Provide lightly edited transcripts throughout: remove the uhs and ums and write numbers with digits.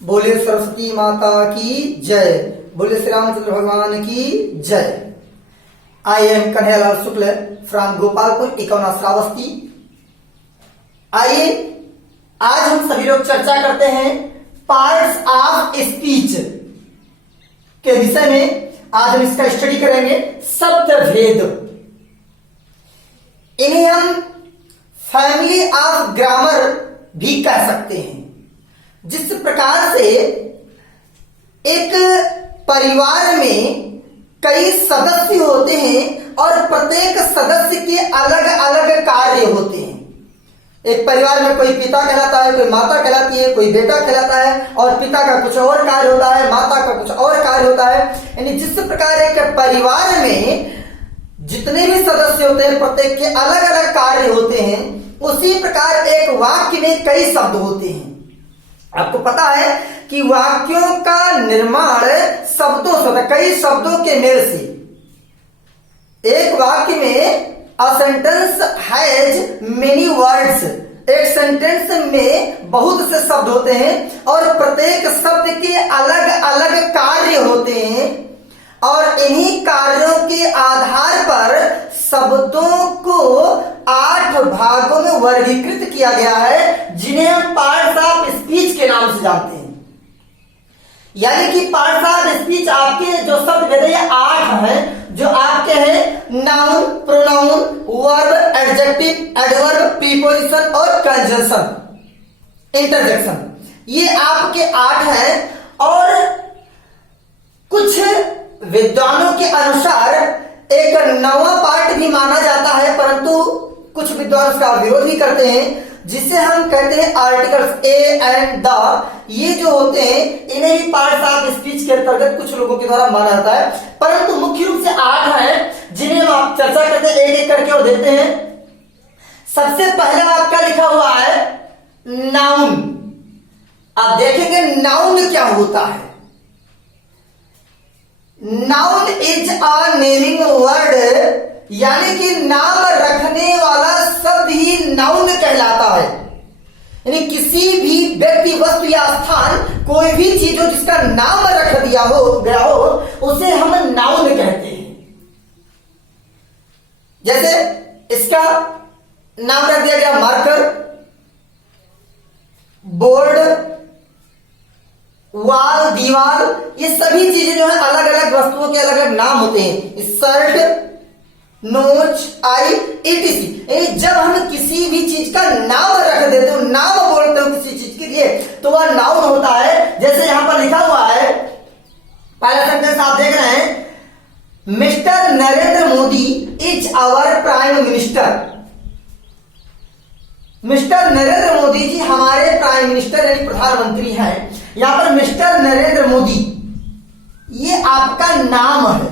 बोले सरस्वती माता की जय। बोले श्री रामचंद्र भगवान की जय। I am Kanhaiyalal Shukla from Gopalpur Ikona Shravasti. आइए आज हम सभी लोग चर्चा करते हैं पार्ट्स ऑफ स्पीच के विषय में। आज हम इसका स्टडी करेंगे शब्द भेद। इन्हें हम फैमिली ऑफ ग्रामर भी कह सकते हैं। जिस प्रकार से एक परिवार में कई सदस्य होते हैं और प्रत्येक सदस्य के अलग अलग कार्य होते हैं। एक परिवार में कोई पिता कहलाता है, कोई माता कहलाती है, कोई बेटा कहलाता है और पिता का कुछ और कार्य होता है, माता का कुछ और कार्य होता है। यानी जिस प्रकार एक परिवार में जितने भी सदस्य होते हैं प्रत्येक के अलग अलग कार्य होते हैं, उसी प्रकार एक वाक्य में कई शब्द होते हैं। आपको पता है कि वाक्यों का निर्माण शब्दों से होता है, कई शब्दों के मेल से। एक वाक्य में a sentence has many words. एक सेंटेंस में बहुत से शब्द होते हैं और प्रत्येक शब्द के अलग अलग कार्य होते हैं और इन्हीं कार्यों के आधार पर शब्दों को 8 भागों में वर्गीकृत किया गया है, जिन्हें हम पार्ट्स ऑफ स्पीच के नाम से जानते हैं। यानी कि पार्ट्स ऑफ स्पीच आपके जो शब्द भेद ये 8 हैं, जो आपके हैं noun, pronoun, verb, adjective, adverb, preposition और कंजंक्शन, इंटरजेक्शन। ये आपके 8 हैं और कुछ विद्वानों के अनुसार एक 9वां पार्ट भी माना जाता है, परंतु कुछ विद्वान उसका विरोध भी करते हैं, जिसे हम कहते हैं आर्टिकल्स ए एंड द। ये जो होते हैं इन्हें भी पार्ट्स ऑफ स्पीच के अंतर्गत कुछ लोगों के द्वारा माना जाता है, परंतु मुख्य रूप से 8 हैं जिन्हें हम आप चर्चा करते हैं एक एक करके और देखते हैं। सबसे पहला आपका लिखा हुआ है नाउन। आप देखेंगे नाउन क्या होता है। Noun is a naming word, यानी कि नाम रखने वाला शब्द ही नाउन कहलाता है। यानी किसी भी व्यक्ति, वस्तु या स्थान, कोई भी चीज हो जिसका नाम रख दिया हो गया हो, उसे हम नाउन कहते हैं। जैसे इसका नाम रख दिया गया मार्कर, बोर्ड, वाल, दीवार। ये सभी चीजें जो है अलग अलग वस्तुओं के अलग अलग नाम होते हैं। शर्ट, नोच, आई, etc। जब हम किसी भी चीज का नाम रख देते हो, नाम बोलते हो किसी चीज के लिए, तो वह नाउन होता है। जैसे यहां पर लिखा हुआ है, पहला सेंटेंस आप देख रहे हैं, mister Narendra Modi is our prime minister. Mister Narendra Modi ji हमारे प्राइम मिनिस्टर यानी प्रधानमंत्री हैं। यहां पर मिस्टर नरेंद्र मोदी ये आपका नाम है,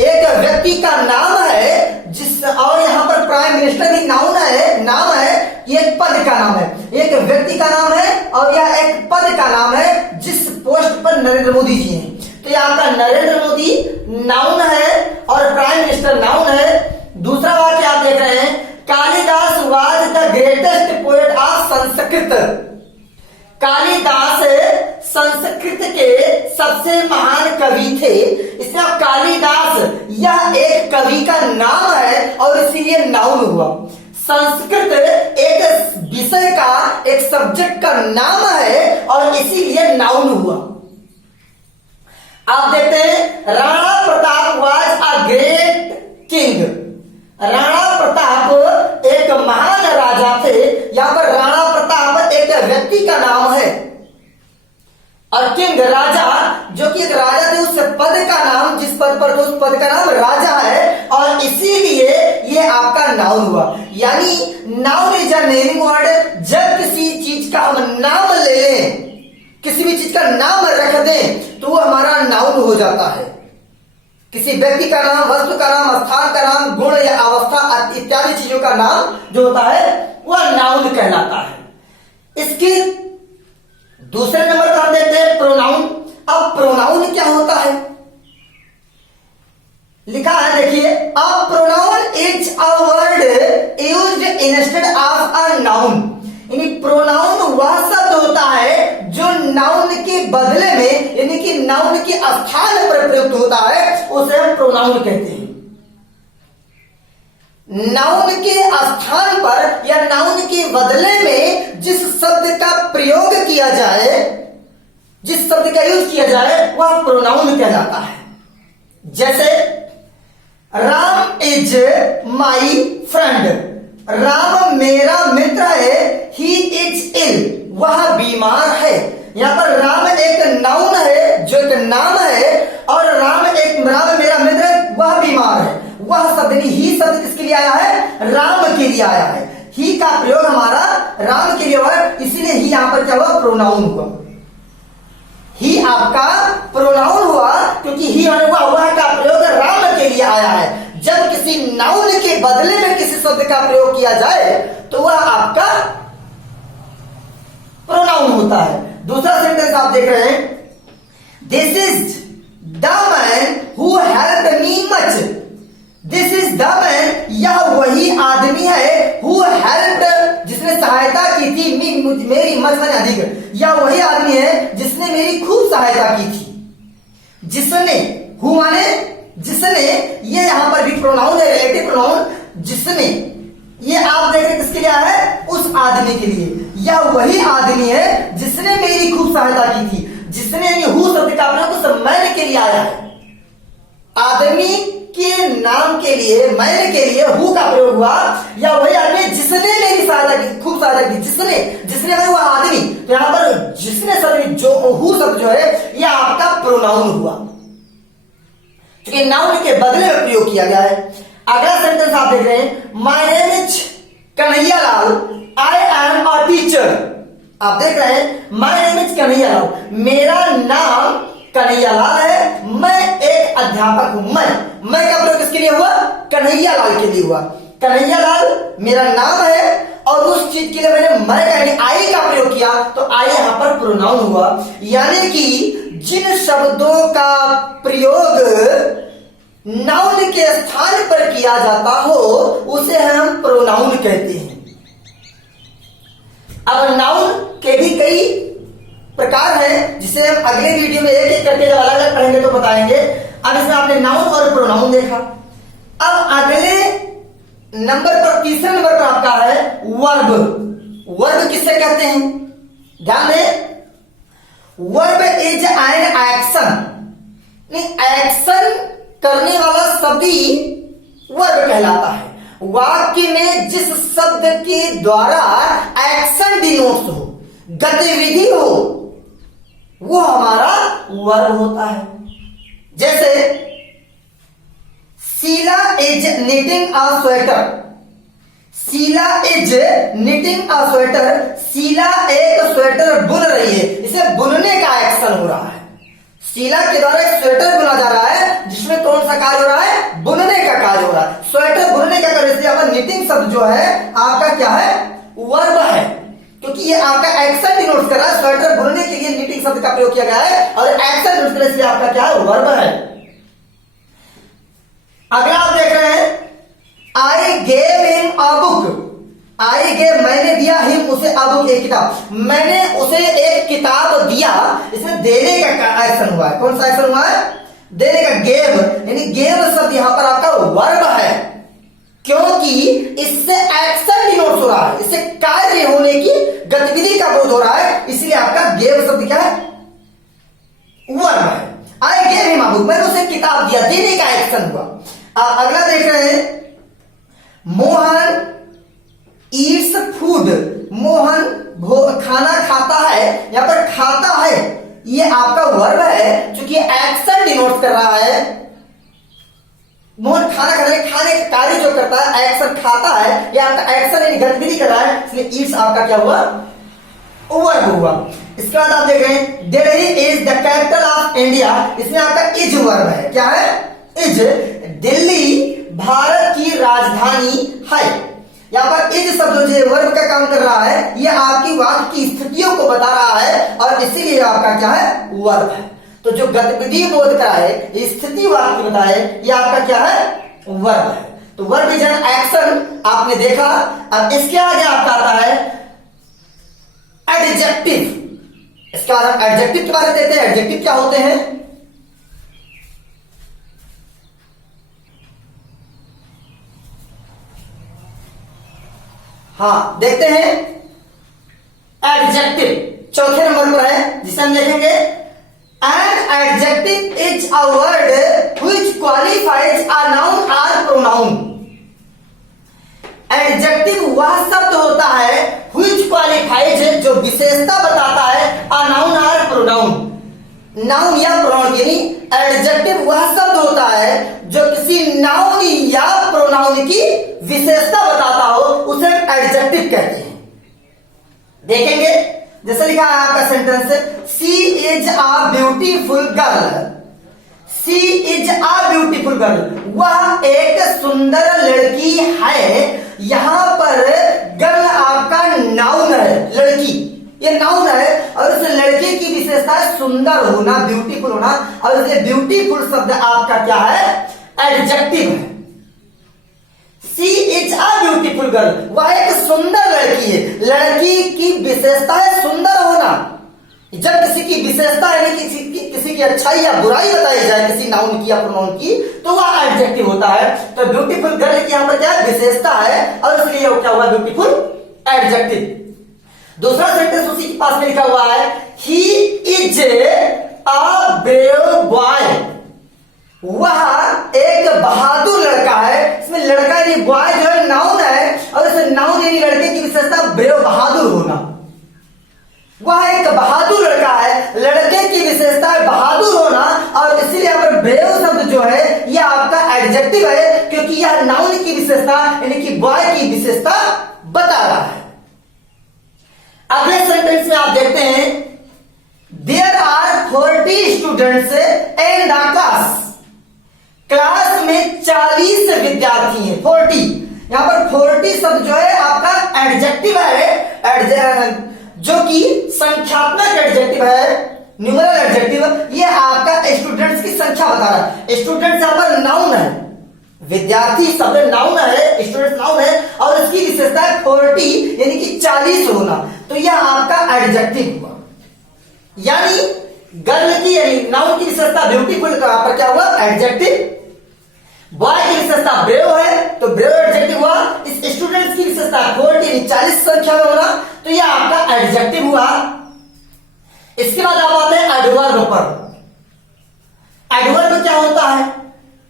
एक व्यक्ति का नाम है जिस, और यहां पर प्राइम मिनिस्टर भी नाउन है, नाम है। ये एक पद का नाम है, एक व्यक्ति का नाम है और यह एक पद का नाम है जिस पोस्ट पर नरेंद्र मोदी जी हैं। तो यह आपका नरेंद्र मोदी नाउन है और प्राइम मिनिस्टर नाउन है। दूसरा वाक्य आप देख रहे हैं, Kalidas was the greatest poet of Sanskrit. Kalidas Sanskrit के सबसे महान कवि थे। इसमें कालिदास यह एक कवि का नाम है और इसीलिए नाउन हुआ। संस्कृत एक विषय का, एक सब्जेक्ट का नाम है और इसीलिए नाउन हुआ। आप देखते हैं Rana Pratap was a great king. Rana Pratap एक महान राजा थे। यहां पर राणा प्रताप एक व्यक्ति का नाम है और किंग राजा, जो कि एक राजा थे, उस पद का नाम, जिस पद पर उस पद का नाम राजा है और इसीलिए ये आपका नाउन हुआ। यानी noun is a naming word. जब किसी चीज का हम नाम ले लें, किसी भी चीज का नाम रख दें, तो वो हमारा नाउन हो जाता है। किसी व्यक्ति का नाम, वस्तु का नाम, स्थान का नाम, गुण या अवस्था इत्यादि चीजों का नाम जो होता है वह नाउन कहलाता है। इसके दूसरे नंबर पर हम देखते हैं प्रोनाउन। अब प्रोनाउन क्या होता है, लिखा है देखिए, a pronoun is a word used instead of a noun. यानी प्रोनाउन वह शब्द होता है जो नाउन के बदले में यानी कि नाउन के स्थान पर प्रयुक्त होता है उसे हम प्रोनाउन कहते हैं। नाउन के स्थान पर या नाउन के बदले में जिस शब्द का प्रयोग किया जाए, जिस शब्द का यूज किया जाए वह प्रोनाउन कहलाता है। जैसे Ram is my friend, Ram मेरा मित्र है। ही इज इल, वह बीमार है। यहां पर राम एक नाउन है जो एक नाम है, और राम मेरा मित्र है, वह बीमार है। वह शब्द नहीं, ही शब्द किसके लिए आया है? राम के लिए आया है। ही का प्रयोग हमारा राम के लिए हुआ है, इसीलिए ही यहां पर क्या हुआ? प्रोनाउन हुआ। ही आपका प्रोनाउन हुआ क्योंकि ही होने हुआ का प्रयोग राम के लिए आया है। जब किसी नाउन के बदले में किसी शब्द का प्रयोग किया जाए तो वह आपका प्रोनाउन होता है। दूसरा सेंटेंस आप देख रहे हैं, this is the man who helped me much. This is the man, यह वही आदमी है, हु हेल्प्ड, जिसने सहायता की थी, मेरी मच मैंने अधिक, यह वही आदमी है जिसने मेरी खूब सहायता की थी। जिसने, हु माने जिसने, ये यहां पर भी प्रोनाउन है, रिलेटिव प्रोनाउन। जिसने, ये आप देख रहे किसके लिए आया है? उस आदमी के लिए। यह वही आदमी है जिसने मेरी खूब सहायता की थी। जिसने यानी हु शब्द का प्रयोग उस मैन के लिए आया है। आदमी के नाम के लिए, मैन के लिए हु का प्रयोग हुआ। या वही आदमी जिसने मेरी सहायता की, खूब सहायता की, जिसने वह आदमी। तो यहां पर जिसने शब्द, जो हु शब्द जो है यह आपका प्रोनाउन हुआ क्योंकि नाउन के बदले में प्रयोग किया गया है। अगला सेंटेंस आप देख रहे हैं, my name is Kanhaiya Lal, I am a teacher. आप देख रहे हैं, my name is Kanhaiya Lal, मेरा नाम कन्हैया लाल है, मैं एक अध्यापक हूं। मैं का प्रयोग किसके लिए हुआ? कन्हैया लाल के लिए हुआ। कन्हैया लाल मेरा नाम है और उस चीज के लिए मैंने मैं यानी आई का प्रयोग किया, तो आई यहां पर प्रोनाउन हुआ। यानी कि जिन शब्दों का प्रयोग नाउन के स्थान पर किया जाता हो उसे हम प्रोनाउन कहते हैं। अब नाउन के भी कई प्रकार हैं जिसे हम अगले वीडियो में एक एक करके जब अलग अलग पढ़ेंगे तो बताएंगे। अब इसमें आपने नाउन और प्रोनाउन देखा। अब अगले नंबर पर, तीसरे नंबर पर आपका है वर्ब। वर्ब किससे कहते हैं? ध्यान दें, verb is an action, action करने वाला शब्द ही वर्ब कहलाता है। वाक्य में जिस शब्द के द्वारा एक्शन डिनोट्स हो, गतिविधि हो, वो हमारा वर्ब होता है। जैसे Sheela is knitting a sweater, Sheela is knitting a sweater, Sheela एक स्वेटर बुन रही है, इसे बुनने का एक्शन हो रहा है। शीला के द्वारा एक स्वेटर बुना जा रहा है जिसमें कौन सा कार्य हो रहा है? बुनने का कार्य हो रहा है। स्वेटर बुनने का कार्य, इसलिए आपका निटिंग शब्द जो है आपका क्या है? वर्ब है, क्योंकि ये आपका एक्शन डिनोट कर रहा है। स्वेटर बुनने के लिए निटिंग शब्द का प्रयोग किया गया है और एक्शन डिनोट करने के लिए आपका क्या है? वर्ब है। अगला आप देख रहे हैं, I gave him a book. I gave, मैंने दिया, हिम उसे, अ बुक एक किताब, मैंने उसे एक किताब दिया। इसमें देने का एक्शन हुआ है। कौन सा एक्शन हुआ है? देने का। गेव यानी गेव शब्द यहां पर आपका वर्ब है क्योंकि इससे एक्शन डिनोट हो रहा है, इससे कार्य होने की गतिविधि का बोध हो रहा है, इसलिए आपका गेव शब्द क्या है? वर्ब है। I gave him a book, मैंने उसे किताब दिया, देने का एक्शन हुआ। अगला देख रहे हैं, मोहन ईट्स फूड, मोहन खाना खाता है। यहां पर खाता है ये आपका वर्ब है क्योंकि एक्शन डिनोट कर रहा है। मोहन खाना खाता है, खाने का कार्य जो करता है, एक्शन खाता है, ये आपका एक्शन यानी गतिविधि कर रहा है, इसलिए ईट्स आपका क्या हुआ? वर्ब हुआ। इसके बाद आप देख रहे हैं, Delhi is the capital of India, इसमें आपका इज वर्ब है। क्या है? इज। दिल्ली भारत की राजधानी है। यहां पर इज शब्द जो वर्ब का काम कर रहा है, यह आपकी वाक्य की स्थितियों को बता रहा है और इसीलिए आपका क्या है? वर्ब है। तो जो गतिविधि बोध कराए, स्थिति वाक्य बताए, यह आपका क्या है? वर्ब है। तो वर्ब इज एन एक्शन आपने देखा। अब इसके आगे आपका आता है एडजेक्टिव। इसके बाद हम एडजेक्टिव के बारे में देखते हैं। एडजेक्टिव क्या होते हैं? हाँ, देखते हैं एडजेक्टिव चौथे नंबर पर है, जिसे हम देखेंगे an adjective is a word which qualifies a noun और प्रोनाउन। एडजेक्टिव वह शब्द होता है व्हिच क्वालिफाइज, जो विशेषता बताता है अ नाउन और प्रोनाउन। नाउन या प्रोनाउन, यानी एडजेक्टिव वह शब्द होता है जो किसी नाउन या प्रोनाउन की विशेषता बताता हो, उसे एडजेक्टिव कहते हैं। देखेंगे, जैसे लिखा है आपका sentence, she is a beautiful girl. She is a beautiful girl, वह एक सुंदर लड़की है। यहां पर गर्ल आपका नाउन है, लड़की ये नाउन है, और उस लड़के की विशेषता है सुंदर होना, ब्यूटीफुल होना, और इसलिए ब्यूटीफुल शब्द आपका क्या है? एडजेक्टिव है। सी इज अ ब्यूटीफुल गर्ल, वह एक सुंदर लड़की है। लड़की की विशेषता है सुंदर होना। जब किसी की विशेषता है, किसी की अच्छाई या बुराई बताई जाए किसी नाउन की या प्रोनाउन की, तो वह एडजेक्टिव होता है। तो ब्यूटीफुल गर्ल की यहां पर क्या है? विशेषता है, और इसलिए वो क्या हुआ? Beautiful adjective. दूसरा सेंटेंस उसी के पास में लिखा हुआ है, he is a brave boy. वह एक बहादुर लड़का है। इसमें लड़का यानी बॉय जो है नाउन है, और इस नाउन यानी लड़के की विशेषता ब्रेव, बहादुर होना। वह एक बहादुर लड़का है, लड़के की विशेषता है बहादुर होना, और इसीलिए यहां पर ब्रेव शब्द जो है यह आपका एडजेक्टिव है, क्योंकि यह नाउन की विशेषता यानी कि बॉय की विशेषता बता रहा है। अगले सेंटेंस में आप देखते हैं, there are 40 students in the class. Class में 40 विद्यार्थी हैं। 40, यहां पर 40 शब्द जो है आपका एडजेक्टिव है, जो कि संख्यात्मक एडजेक्टिव है, न्यूमरल एडजेक्टिव। ये आपका स्टूडेंट्स की संख्या बता रहा है। स्टूडेंट्स यहां पर नाउन है, विद्यार्थी शब्द नाउन है, स्टूडेंट नाउन है, और इसकी विशेषता है 40 यानी कि 40 होना। तो यह आपका एडजेक्टिव हुआ। यानी गर्ल की यानी नाउन की विशेषता ब्यूटीफुल, तो यहां पर क्या हुआ? एडजेक्टिव। बॉय की विशेषता ब्रेव है, तो ब्रेव एडजेक्टिव हुआ। इस स्टूडेंट्स की विशेषता 40 यानी 40 संख्या में होना, तो यह आपका एडजेक्टिव हुआ। इसके बाद आप आते हैं एडवर्ब पर। एडवर्ब क्या होता है?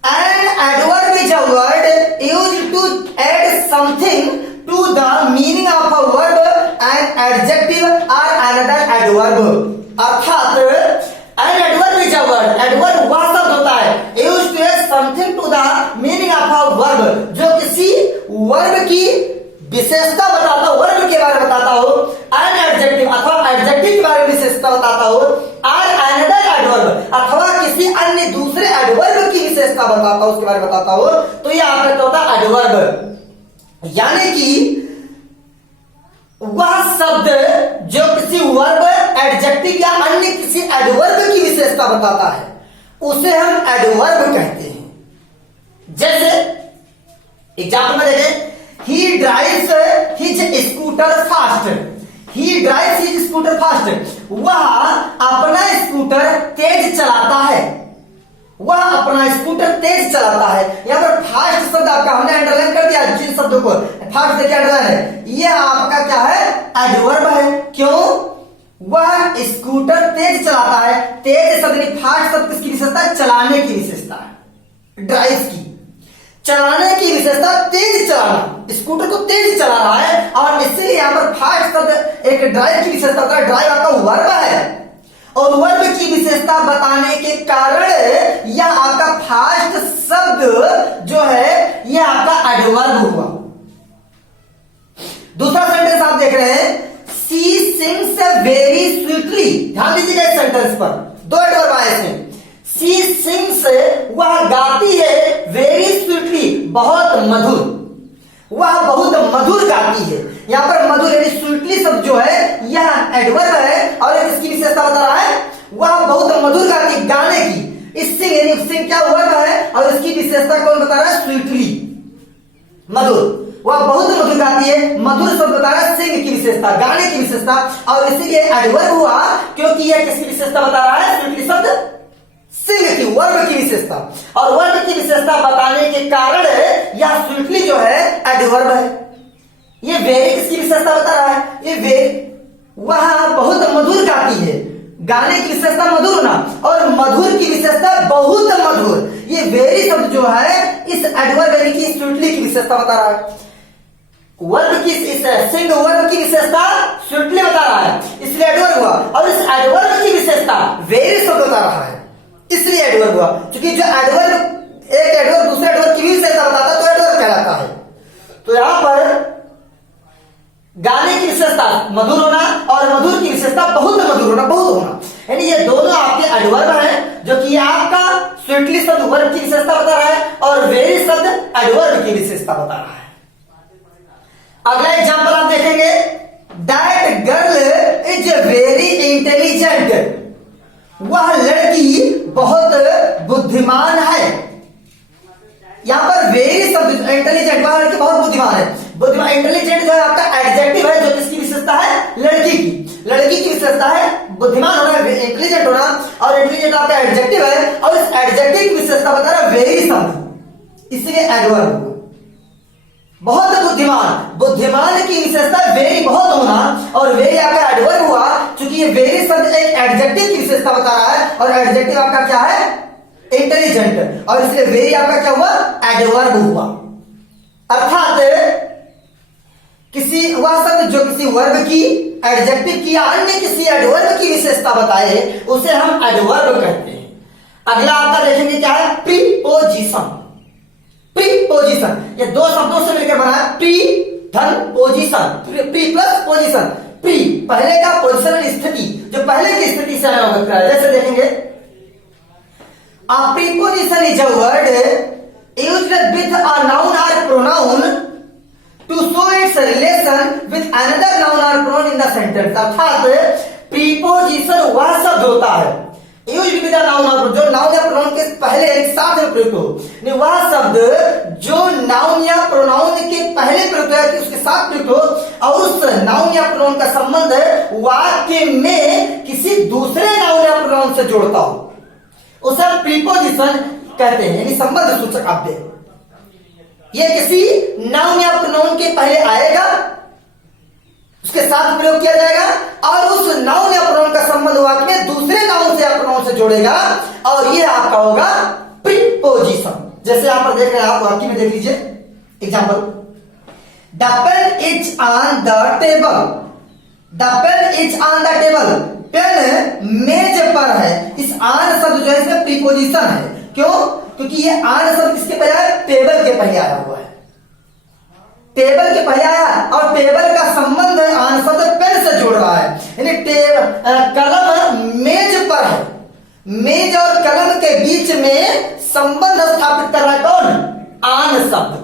An adverb is a word used to add something to the meaning of a verb, an adjective or another adverb. अर्थात an adverb is a word, adverb वह शब्द होता है used to add something to the meaning of a verb, जो किसी verb की विशेषता बताता हो, वर्ब के बारे में बताता हो। an adjective अथवा एडजेक्टिव के बारे में विशेषता बताता हो, और another adverb अथवा किसी अन्य दूसरे एडवर्ब की विशेषता बताता हो, उसके बारे में बताता हो, तो यह आपका क्या होता है? एडवर्ब। यानी कि वह शब्द जो किसी वर्ब, एडजेक्टिव या अन्य किसी एडवर्ब की विशेषता बताता है, उसे हम एडवर्ब कहते हैं। जैसे एग्जाम्पल में देखें, ही ड्राइव्स हिज स्कूटर फास्ट। ही ड्राइव्स हिज स्कूटर फास्ट, वह अपना स्कूटर तेज चलाता है। वह अपना स्कूटर तेज चलाता है। यहां पर फास्ट शब्द आपका हमने अंडरलाइन कर दिया, जिन शब्दों को फास्ट देखिए अंडरलाइन है, यह आपका क्या है? एडवर्ब है। क्यों? वह स्कूटर तेज चलाता है। तेज शब्द नहीं, फास्ट शब्द किसकी विशेषता है? चलाने की विशेषता है। ड्राइव की चलाने की विशेषता तेज चलाना, स्कूटर को तेज चला रहा है, और इसलिए यहां पर फास्ट शब्द एक ड्राइव की विशेषता होता है। ड्राइव आपका वर्ब है, और वर्ब की विशेषता बताने के कारण यह आपका फास्ट शब्द जो है यह आपका एडवर्ब हुआ। दूसरा सेंटेंस आप देख रहे हैं, सी सिंग्स वेरी स्वीटली। ध्यान दीजिएगा इस सेंटेंस पर, दो एडवर्ब आए थे। सी सिंग्स, वह गाती है, वेरी स्वीटली, बहुत मधुर। वह बहुत मधुर गाती है। यहां पर मधुर यानी स्वीटली शब्द जो है यह एडवर्ब है, और इसकी विशेषता बता रहा है वह बहुत मधुर गाती, गाने की। इस सिंग यानी सिंग क्या वर्ब है, और इसकी विशेषता कौन बता रहा है? स्वीटली, मधुर। वह बहुत मधुर गाती है। मधुर शब्द बता रहा है सिंग की विशेषता, गाने की विशेषता, और इसीलिए एडवर्ब हुआ क्योंकि यह किसकी विशेषता बता रहा है? स्वीटली शब्द सिंग की, वर्ब की विशेषता, और वर्ब की विशेषता बताने के कारण यह स्वीटली जो है एडवर्ब है। ये वेरी किसकी विशेषता बता रहा है? ये वेरी, वह बहुत मधुर गाती है, गाने की विशेषता मधुर होना, और मधुर की विशेषता बहुत मधुर। ये वेरी शब्द जो है इस एडवर्ब यानी कि स्वीटली की विशेषता बता रहा है। वर्ब की, इस सिंग वर्ब की विशेषता स्वीटली बता रहा है, इसलिए एडवर्ब हुआ, और इस एडवर्ब की विशेषता वेरी शब्द बता रहा है, इसलिए एडवर्ब हुआ। क्योंकि जो एडवर्ब, एक एडवर्ब दूसरे एडवर्ब की भी विशेषता बताता है तो एडवर्ब कहलाता है। तो यहां पर गाने की विशेषता मधुर होना और मधुर की विशेषता बहुत मधुर होना, बहुत होना, यानी ये दोनों आपके एडवर्ब हैं, जो कि आपका स्वीटली शब्द वर्ब की विशेषता बता रहा है और वेरी शब्द एडवर्ब की विशेषता बता रहा है। अगला एग्जांपल आप देखेंगे, that girl is very intelligent, वह लड़की बहुत बुद्धिमान है। यहां पर वेरी शब्द इंटेलिजेंट, वह लड़की बहुत बुद्धिमान है। बुद्धिमान, इंटेलिजेंट जो है आपका एडजेक्टिव है, जो किसकी विशेषता है? लड़की की। लड़की की विशेषता है बुद्धिमान होना, इंटेलिजेंट होना, और इंटेलिजेंट आपका एडजेक्टिव है, और इस एडजेक्टिव की विशेषता बता रहा है वेरी शब्द, इसलिए एडवर्ब। बहुत बुद्धिमान, बुद्धिमान की विशेषता वेरी बहुत होना, और वेरी आपका एडवर्ब हुआ क्योंकि ये वेरी शब्द एक एडजेक्टिव की विशेषता बता रहा है, और एडजेक्टिव आपका क्या है? इंटेलिजेंट, और इसलिए वेरी आपका क्या हुआ? एडवर्ब हुआ। अर्थात किसी वह शब्द जो किसी वर्ब की, एडजेक्टिव की या अन्य किसी एडवर्ब की विशेषता बताए उसे हम एडवर्ब कहते हैं। अगला आपका देखेंगे क्या है? प्रीपोजिशन। प्रीपोजिशन ये दो शब्दों से मिलकर बना है, प्री धन position, pre plus position. Pre पहले का, पोजिशन स्थिति, जो पहले की स्थिति से अवगत करा। जैसे देखेंगे, a preposition is a word used with a noun or pronoun to show its relation with another noun or pronoun in the sentence। अर्थात प्रीपोजिशन वह शब्द होता है यूज्ड विद अ नाउन और, जो नाउन या प्रोनाउन के पहले एक साथ में प्रयुक्त हो। वह शब्द जो नाउन या प्रोनाउन के पहले प्रयुक्त है कि उसके साथ प्रयुक्त हो, और उस नाउन या प्रोनाउन का संबंध वाक्य में किसी दूसरे नाउन या प्रोनाउन से जोड़ता हो, उसे हम प्रीपोजिशन कहते हैं, यानी संबंध सूचक अव्यय। ये किसी नाउन या प्रोनाउन के पहले आएगा, उसके साथ प्रयोग किया जाएगा, और उस नाउन या प्रोनाउन का संबंध वाक्य में दूसरे नाउन से या प्रोनाउन से जोड़ेगा, और ये आपका होगा प्रीपोजिशन। जैसे यहां पर देख रहे हैं आप, वाक्य में देख लीजिए example, the pen is on the table. The pen is on the table, pen मेज पर है। इस आन शब्द जो है इसमें प्रीपोजिशन है। क्यों? क्योंकि ये आन शब्द किसके पहले आया? टेबल के पहले आया हुआ है, टेबल के पहले आया, और टेबल का संबंध आन शब्द पेन से जोड़ रहा है, यानी कलम मेज पर है, मेज और कलम के बीच में संबंध स्थापित कर रहा है कौन? आन शब्द।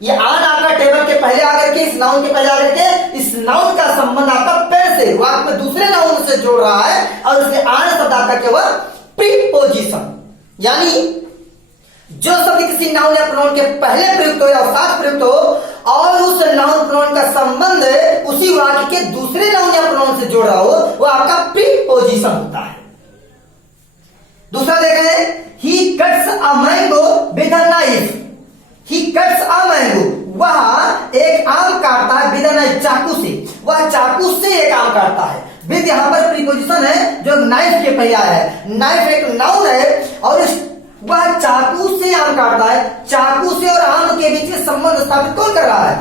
ये आन आपका टेबल के पहले आकर के, इस नाउन के पहले आकर के, इस नाउन का संबंध आपका पेन से वाक्य में दूसरे नाउन से जोड़ रहा है, और उसके आन शब्द आपका क्या हुआ? प्रीपोजिशन। यानी जो शब्द किसी नाउन या प्रोनाउन के पहले प्रयुक्त हो या साथ प्रयुक्त हो, और उस नाउन प्रोनाउन का संबंध उसी वाक्य के दूसरे नाउन या प्रोनाउन से जोड़ रहा हो, वो आपका प्रीपोजिशन होता है। दूसरा देख रहे हैं, ही cuts a mango with a knife. He cuts a mango, वह एक आम काटता है, विद अ नाइफ, चाकू से। वह चाकू से एक आम काटता है। विद यहां पर प्रीपोजिशन है जो नाइफ के पहले आया है। नाइफ एक नाउन है, और वह चाकू से आम काटता है। चाकू से और आम के बीच में संबंध स्थापित कौन कर रहा है?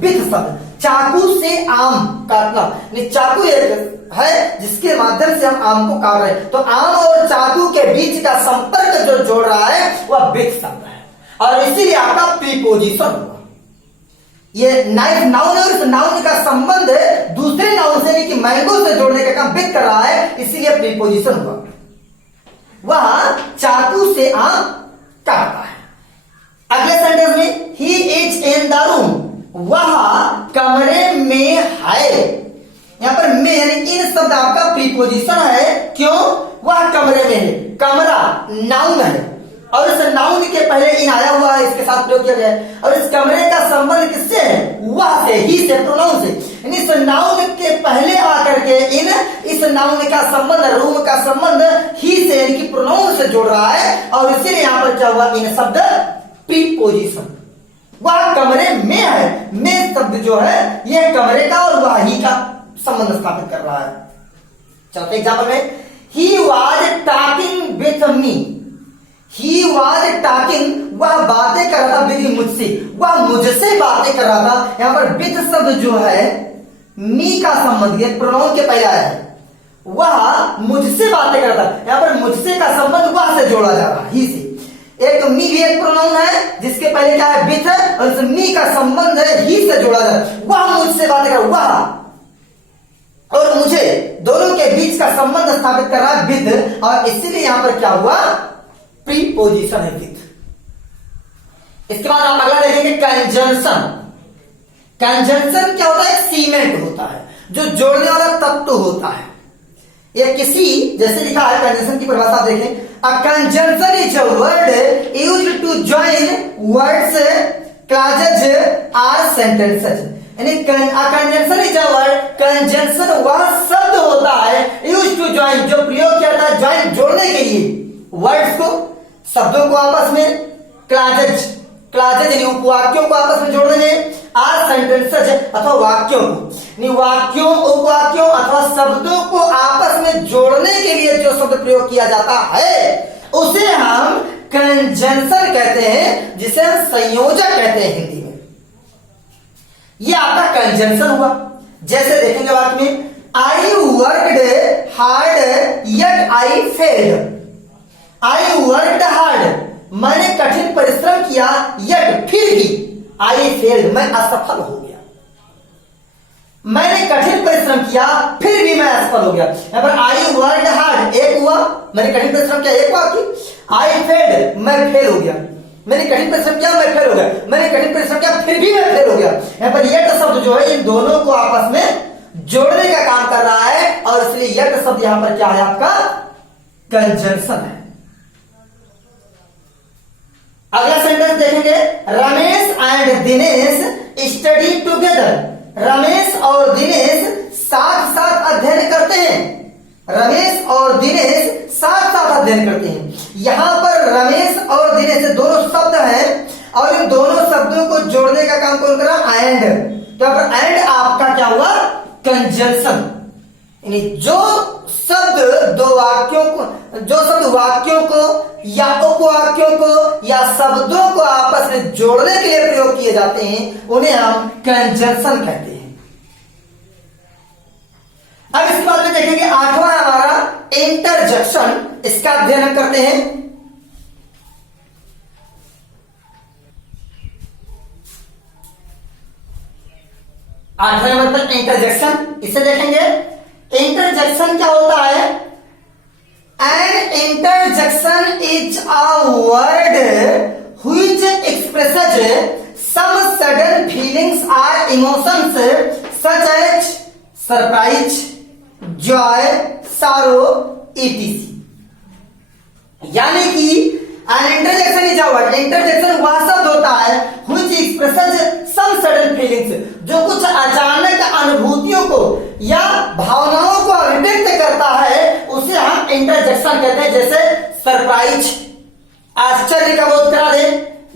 विद शब्द। चाकू से आम काटना, चाकू एक है जिसके माध्यम से हम आम को काट रहे हैं, तो आम और चाकू के बीच का संपर्क जो जोड़ रहा है वह विद शब्द है, और इसीलिए आपका प्रीपोजिशन हुआ। ये नाइफ नाउन है, और इस नाउन का संबंध दूसरे नाउन से यानी कि मैंगो से जोड़ने का काम विद कर रहा है, इसीलिए प्रीपोजिशन हुआ। वह चाकू से आम काटता है। अगले सेंटेंस में, he is in the room, वह कमरे में है। यहां पर में यानी इन शब्द आपका प्रीपोजिशन है। क्यों? वह कमरे में है। कमरा नाउन है, और इस नाउन के पहले इन आया हुआ है, इसके साथ प्रयोग किया गया है। और इस कमरे का संबंध किससे है? वह से, ही से, प्रोनाउन से। यानी इस नाउन के पहले आकर के इस नाउन का संबंध, रूम का संबंध ही से यानी कि प्रोनाउन से जोड़ रहा है। और इसीलिए यहां पर क्या हुआ? इन शब्द प्रीपोजिशन। वह कमरे में है, में शब्द जो है यह कमरे का और वह ही का संबंध स्थापित कर रहा है। चलो एग्जाम्पल में, he was talking with me. He was talking, वह बातें कर रहा था विद, मुझसे, वह मुझसे बातें कर रहा था। यहां पर विथ शब्द जो है मी का संबंध, ये प्रोनाउन के पहले आया है, वह मुझसे बातें कर रहा था। यहां पर मुझसे का संबंध वह से जोड़ा जा रहा है, ही से। एक मी भी एक प्रोनाउन है जिसके पहले क्या है? विथ है, और मी का संबंध है ही से जोड़ा जा रहा है। वह मुझसे बातें कर, वह और मुझे, दोनों के बीच का संबंध स्थापित कर रहा है विद, और इसीलिए यहां पर क्या हुआ? प्रीपोजिशन है विद। इसके बाद आप अगला देखेंगे कंजंक्शन। कंजंक्शन क्या होता है? सीमेंट होता है, जो जोड़ने वाला तत्व होता है। ये किसी, जैसे लिखा है कंजंक्शन की परिभाषा देखें, a conjunction is a word used to join words, clauses और सेंटेंसेस। यानी conjunction is a word, conjunction वह शब्द होता है यूज्ड टू जॉइन, जो प्रयोग किया जाता है जॉइन, जोड़ने के लिए वर्ड्स को, शब्दों को आपस में, क्लॉजेज, क्लॉजेज यानी उपवाक्यों को आपस में जोड़ने में, आर सेंटेंसेज अथवा वाक्यों को, वाक्यों, उपवाक्यों अथवा शब्दों को आपस में जोड़ने के लिए जो शब्द प्रयोग किया जाता है उसे हम कंजंक्शन कहते हैं, जिसे हम संयोजक कहते हैं हिंदी में। यह आपका कंजंक्शन हुआ। जैसे देखेंगे वाक्य में, I worked hard yet I failed. I worked hard, मैंने कठिन परिश्रम किया, येट फिर भी, आई फेल्ड, मैं असफल हो गया। मैंने कठिन परिश्रम किया फिर भी मैं असफल हो गया। यहां पर आई वर्कड हार्ड एक हुआ, मैंने कठिन परिश्रम किया एक वाक्य, आई फेल्ड, मैं फेल हो गया। मैंने कठिन परिश्रम किया, मैं फेल हो गया। मैंने कठिन परिश्रम किया फिर भी मैं फेल हो गया। यहां पर येट शब्द जो है इन दोनों को आपस में जोड़ने का काम कर रहा है, और इसलिए येट शब्द यहां पर क्या है? आपका कंजंक्शन है। अगला सेंटेंस देखेंगे, Ramesh and Dinesh study together. Ramesh और दिनेश साथ साथ अध्ययन करते हैं। रमेश और दिनेश साथ साथ अध्ययन करते हैं। यहां पर रमेश और दिनेश दोनों शब्द हैं, और इन दोनों शब्दों को जोड़ने का काम कौन कर रहा? एंड। तो यहां पर एंड आपका क्या हुआ? कंजंक्शन। यानी जो शब्द दो वाक्यों को, जो शब्द वाक्यों को या उपवाक्यों को या शब्दों को आपस में जोड़ने के लिए प्रयोग किए जाते हैं उन्हें हम कंजंक्शन कहते हैं। अब इसके बाद में देखेंगे आठवां हमारा इंटरजेक्शन। इसका अध्ययन हम करते हैं। आठवां नंबर पर इंटरजेक्शन, इसे देखेंगे। इंटरजेक्शन क्या होता है? An interjection is a word which expresses some sudden feelings और emotions such as surprise, joy, sorrow, etc। यानी कि an interjection is a word, interjection वह शब्द होता है which expresses some sudden feelings, जो कुछ अचानक अनुभूतियों को या भावनाओं को अभिव्यक्त करता है, उसे हम इंटरजेक्शन कहते हैं। जैसे सरप्राइज, आश्चर्य का बोध करा दे,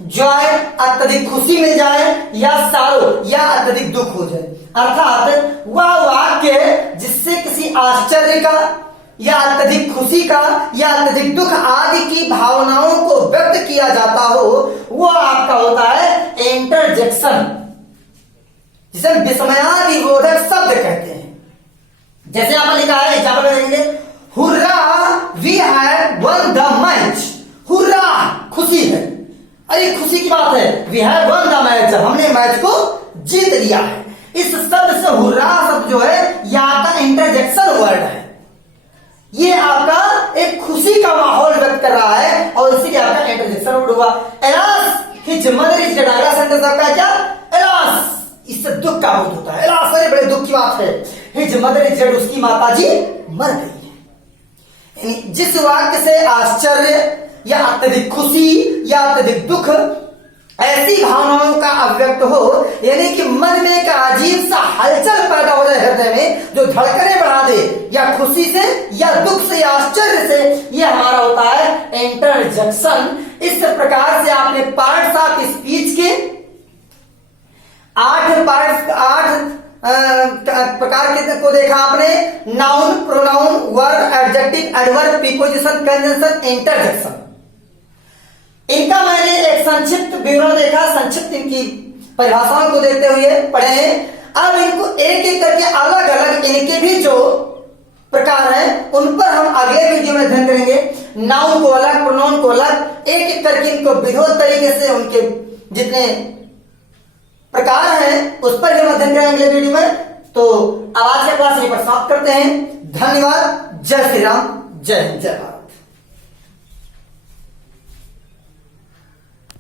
जॉय, अत्यधिक खुशी मिल जाए, या सारो, या अत्यधिक दुख हो जाए। अर्थात वह वाक्य जिससे किसी आश्चर्य का या अत्यधिक खुशी का या अत्यधिक दुख आदि की भावनाओं को व्यक्त किया जाता हो, वो आपका होता है इंटरजेक्शन, जिसे विस्मयादिबोधक शब्द कहते हैं। जैसे यहां पर लिखा है, एग्जाम्पल में देखेंगे, hurrah we have won the match. Hurrah खुशी है, अरे खुशी की बात है, we have won the match, हमने मैच को जीत लिया है। इस शब्द से हुर्रा शब्द जो है यह आपका इंटरजेक्शन वर्ड है। ये आपका एक खुशी का माहौल व्यक्त कर रहा है, और इसीलिए आपका इंटरजेक्शन वर्ड हुआ। Alas his mother is dead. अगला सेंटेंस आपका क्या? एलास, इससे दुख का बोध होता है। एलास, अरे बड़े दुख की बात है, हिज मदर इज डेड, उसकी माताजी मर गई है। यानी जिस वाक्य से आश्चर्य या अत्यधिक खुशी या अत्यधिक दुख, ऐसी भावनाओं का अभिव्यक्त हो, यानी कि मन में एक अजीब सा हलचल पैदा हो जाए हृदय में, जो धड़कने बढ़ा दे, या खुशी से या दुख से या आश्चर्य से, यह हमारा होता है इंटरजेक्शन। इस प्रकार से आपने पार्ट्स ऑफ स्पीच के 8 प्रकार के को देखा आपने। Noun, pronoun, verb, adjective, adverb, preposition, conjunction, interjection. इनका मैंने एक संक्षिप्त विवरण देखा, संक्षिप्त इनकी परिभाषाओं को देखते हुए पढ़े। अब इनको एक एक करके अलग अलग इनके भी जो प्रकार हैं उन पर हम अगले वीडियो में ध्यान करेंगे। नाउन को अलग, प्रोनाउन को अलग, एक एक करके इनको विधिवत तरीके से उनके जितने प्रकार हैं उस पर हम अध्ययन करेंगे अगले वीडियो में। तो अब आज का क्लास यहीं पर समाप्त करते हैं। धन्यवाद। जय श्री राम, जय हिंद, जय भारत।